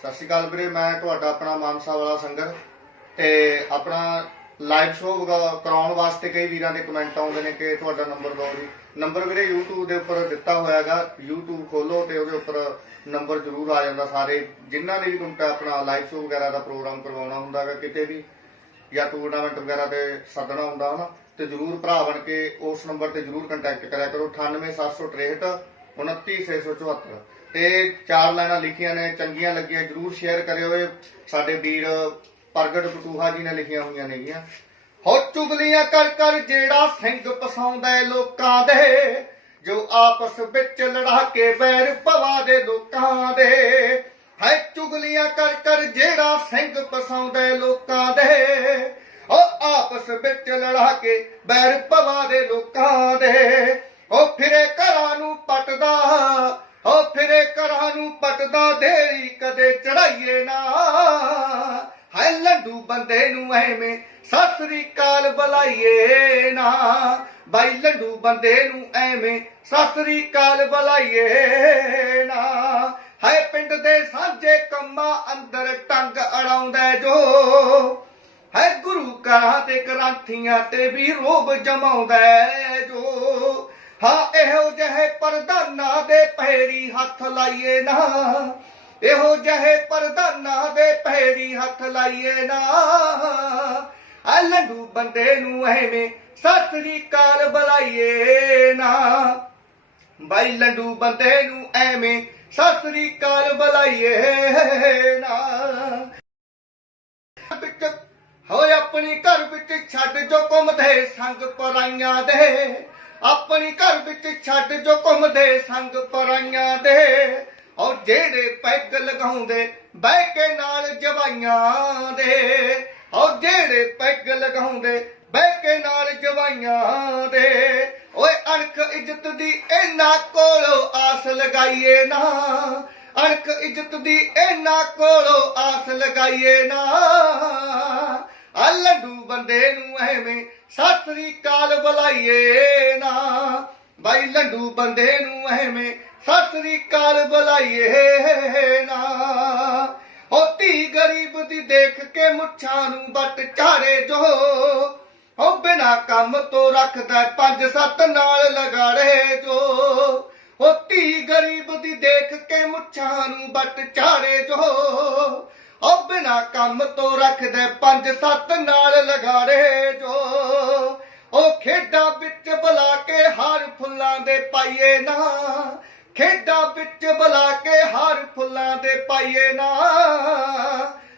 ਸਤਿ ਸ਼੍ਰੀ ਅਕਾਲ ਵੀਰੇ, ਮੈਂ ਤੁਹਾਡਾ ਆਪਣਾ ਮਾਨਸਾ ਵਾਲਾ ਸੰਗਰ ਤੇ ਆਪਣਾ ਲਾਈਵ ਸ਼ੋਅ ਕਰਾਉਣ ਵਾਸਤੇ ਕਈ ਵੀਰਾਂ ਦੇ ਕਮੈਂਟ ਆਉਂਦੇ ਨੇ ਕਿ ਤੁਹਾਡਾ ਨੰਬਰ ਦਿਓ ਜੀ। ਨੰਬਰ ਵੀਰੇ YouTube ਦੇ ਉੱਪਰ ਦਿੱਤਾ ਹੋਇਆਗਾ, YouTube ਖੋਲੋ ਤੇ ਉਹਦੇ ਉੱਪਰ ਨੰਬਰ ਜ਼ਰੂਰ ਆ ਜਾਂਦਾ ਸਾਰੇ। ਜਿਨ੍ਹਾਂ ਨੇ ਵੀ ਕੋਈ ਆਪਣਾ ਲਾਈਵ ਸ਼ੋਅ ਵਗੈਰਾ ਦਾ ਪ੍ਰੋਗਰਾਮ ਕਰਵਾਉਣਾ ਹੁੰਦਾ ਕਿਤੇ ਵੀ, ਜਾਂ ਟੂਰਨਾਮੈਂਟ ਵਗੈਰਾ ਤੇ ਸੱਦਣਾ ਹੁੰਦਾ, ਹਨਾ? ਤੇ ਜਰੂਰ ਭਰਾ ਬਣ ਕੇ ਉਸ ਨੰਬਰ ਤੇ ਜਰੂਰ ਕੰਟੈਕਟ ਕਰਿਆ ਕਰੋ। 98763 29674 ਤੇ ਚਾਰ ਲਾਈਨਾਂ ਲਿਖੀਆਂ ਨੇ, ਚੰਗੀਆਂ ਲੱਗੀਆਂ, ਜਰੂਰ ਸ਼ੇਅਰ ਕਰਿਓ ਇਹ। ਸਾਡੇ ਵੀਰ ਪ੍ਰਗਟ ਬਟੂਹਾ ਜੀ ਨੇ ਲਿਖੀਆਂ ਹੋਈਆਂ ਨੇਗੀਆਂ। ਹੋ ਚੁਗਲੀਆਂ ਕਰ ਕਰ ਜਿਹੜਾ ਸਿੰਘ ਪਸਾਉਂਦਾ ਲੋਕਾਂ ਦੇ, ਜੋ ਆਪਸ ਵਿੱਚ ਲੜਾ ਕੇ ਵੈਰ ਪਵਾ ਦੇ ਲੋਕਾਂ ਦੇ। ਹੈ ਚੁਗਲੀਆਂ ਕਰ ਕਰ ਜਿਹੜਾ ਸਿੰਘ ਪਸਾਉਂਦਾ ਲੋਕਾਂ ਦੇ, ਉਹ ਆਪਸ ਵਿੱਚ ਲੜਾ ਕੇ ਵੈਰ ਪਵਾ ਦੇ ਲੋਕਾਂ ਦੇ। ਹਾਏ ਬੰਦੇ ਨੂੰ ਐਵੇਂ ਸਸਰੀ ਕਾਲ ਬੁਲਾਈਏ ਨਾ। ਬਾਈ ਲੰਡੂ ਬੰਦੇ ਨੂੰ ਐਵੇਂ ਸਸਰੀ ਕਾਲ ਬੁਲਾਈਏ ਨਾ। ਹਾਏ ਪਿੰਡ ਦੇ ਸਾਂਝੇ ਕੰਮਾਂ ਅੰਦਰ ਟੰਗ ਅੜਾਉਂਦਾ ਜੋ। ਹੈ ਗੁਰੂ ਘਰਾਂ ਤੇ ਗ੍ਰੰਥੀਆਂ ਤੇ ਵੀ ਰੋਬ ਜਮਾਉਂਦਾ ਜੋ। ਹਾਂ ਇਹੋ ਜਿਹੇ ਪ੍ਰਧਾਨਾਂ ਦੇ ਪੈਰੀ ਹੱਥ ਲਾਈਏ ਨਾ। ਇਹੋ ਜਹੇ ਪ੍ਰਧਾਨਾਂ ਦੇ ਪੈਰੀ ਹੱਥ ਲਾਈਏ ਨਾ। ਆ ਲੰਡੂ ਬੰਦੇ ਨੂੰ ਐਵੇਂ ਸਤਰੀ ਕਾਲ ਬੁਲਾਈਏ ਨਾ। ਬਾਈ ਲੰਡੂ ਬੰਦੇ ਨੂੰ ਐਵੇਂ ਸਤਰੀ ਕਾਲ ਬੁਲਾਈਏ ਨਾ। ਵਿੱਚ ਹੋਏ ਆਪਣੀ ਘਰ ਵਿੱਚ ਛੱਡ ਜੋ ਘੁੰਮਦੇ ਸੰਗ ਪਰਾਈਆਂ ਦੇ। ਆਪਣੀ ਘਰ ਵਿੱਚ ਛੱਡ ਜੋ ਘੁੰਮਦੇ ਸੰਗ ਪਰਾਈਆਂ ਦੇ। ਔਰ ਜਿਹੜੇ ਪੈਗ ਲਗਾਉਂਦੇ, ਬਹਿ ਕੇ ਨਾਲ ਜਵਾਈਆਂ ਦੇ। ਔਰ ਜਿਹੜੇ ਪੈਗ ਲਗਾਉਂਦੇ, ਬਹਿ ਕੇ ਨਾਲ ਜਵਾਈਆਂ ਦੇ। ਓਏ ਅਣਖ ਇੱਜ਼ਤ ਦੀ ਇਹਨਾਂ ਕੋਲੋਂ ਆਸ ਲਗਾਈਏ ਨਾ। ਅਣਖ ਇੱਜ਼ਤ ਦੀ ਇਹਨਾਂ ਕੋਲੋਂ ਆਸ ਲਗਾਈਏ ਨਾ। ਆ ਲੰਡੂ ਬੰਦੇ ਨੂੰ ਐਵੇਂ ਸਤਰੀ ਕਾਲ ਬੁਲਾਈਏ ਨਾ। ਬਾਈ ਲੰਡੂ ਬੰਦੇ ਨੂੰ ਐਵੇਂ ਸਤਰੀ ਕਾਲ ਬੁਲਾਈਏ ਨਾ ਉਹ ਗਰੀਬ ਦੀ ਦੇਖ ਕੇ ਮੁੱਛਾਂ ਨੂੰ ਵੱਟ ਚਾੜੇ ਜੋ। ਉਹ ਬਿਨਾ ਕੰਮ ਤੋਂ ਰੱਖਦਾ ਪੰਜ ਸੱਤ ਨਾਲ ਲਗਾੜੇ ਜੋ। ਉਹ ਗਰੀਬ ਦੀ ਦੇਖ ਕੇ ਮੁੱਛਾਂ ਨੂੰ ਵੱਟ ਚਾਰੇ ਜੋ। ਉਹ ਬਿਨਾ ਕੰਮ ਤੋਂ ਰੱਖਦੇ ਪੰਜ ਸੱਤ ਨਾਲ ਲਗਾੜੇ ਜੋ। ਉਹ ਖੇਡਾਂ ਵਿੱਚ ਬੁਲਾ ਕੇ ਹਰ ਫੁੱਲਾਂ ਦੇ ਪਾਈਏ ਨਾ। ਖੇਡਾਂ ਵਿੱਚ ਬੁਲਾ ਕੇ ਹਾਰ ਫੁੱਲਾਂ ਦੇ ਪਾਈਏ ਨਾ।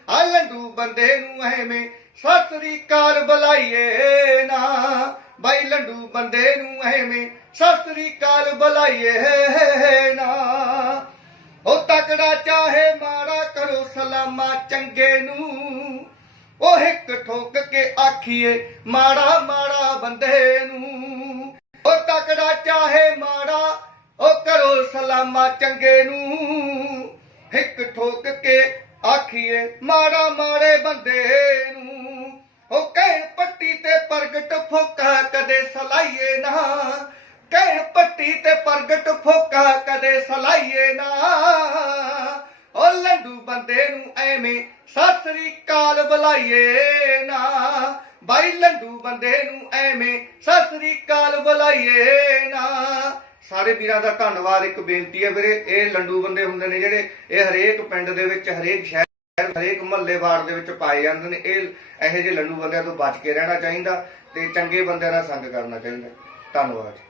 ਆ ਲੰਡੂ ਬੰਦੇ ਨੂੰ ਐਵੇਂ ਸਤਰੀ ਕਾਲ ਬੁਲਾਈਏ ਨਾ। ਬਾਈ ਲੰਡੂ ਬੰਦੇ ਨੂੰ ਐਵੇਂ ਸਤਰੀ ਕਾਲ ਬੁਲਾਈਏ ਨਾ। ਉਹ ਤਕੜਾ ਚਾਹੇ ਮਾੜਾ ਕਰੋ ਸਲਾਮਾ ਚੰਗੇ ਨੂੰ। ਉਹ ਇੱਕ ਠੋਕ ਕੇ ਆਖੀਏ ਮਾੜਾ ਮਾੜਾ ਬੰਦੇ ਨੂੰ। ਉਹ ਤਕੜਾ ਚਾਹੇ ਮਾੜਾ ਉਹ ਕਰੋ ਸਲਾਮਾ ਚੰਗੇ ਨੂੰ। ਇੱਕ ਠੋਕ ਕੇ ਆਖੀਏ, ਮਾੜਾ ਮਾੜੇ ਬੰਦੇ ਨੂੰ। ਉਹ ਕਹਿ ਪੱਟੀ ਤੇ ਪ੍ਰਗਟ ਫੋਕਾ ਕਦੇ ਸਲਾਈਏ ਨਾ। ਕਹਿ ਪੱਟੀ ਤੇ ਪ੍ਰਗਟ ਫੋਕਾ ਕਦੇ ਸਲਾਈਏ ਨਾ। ਉਹ ਲੰਡੂ ਬੰਦੇ ਨੂੰ ਐਵੇਂ ਸਤਰੀ ਕਾਲ ਬੁਲਾਈਏ ਨਾ। ਬਾਈ ਲੰਡੂ ਬੰਦੇ ਨੂੰ ਐਵੇਂ ਸਤਰੀ ਕਾਲ ਬੁਲਾਈਏ ਸਾਰੇ ਵੀਰਾਂ ਦਾ ਧੰਨਵਾਦ, ਇੱਕ ਬੇਨਤੀ ਹੈ ਵੀਰੇ, ਇਹ ਲੰਡੂ ਬੰਦੇ ਹੁੰਦੇ ਨੇ ਜਿਹੜੇ ਇਹ ਹਰੇਕ ਪਿੰਡ ਦੇ ਵਿੱਚ, ਹਰੇਕ ਸ਼ਹਿਰ, ਹਰੇਕ ਮਹੱਲੇ ਵਾਰਡ ਦੇ ਵਿੱਚ ਪਾਏ ਜਾਂਦੇ ਨੇ। ਇਹ, ਇਹੋ ਜਿਹੇ ਲੰਡੂ ਬੰਦਿਆਂ ਤੋਂ ਬਚ ਕੇ ਰਹਿਣਾ ਚਾਹੀਦਾ ਤੇ ਚੰਗੇ ਬੰਦਿਆਂ ਨਾਲ ਸੰਗ ਕਰਨਾ ਚਾਹੀਦਾ। ਧੰਨਵਾਦ।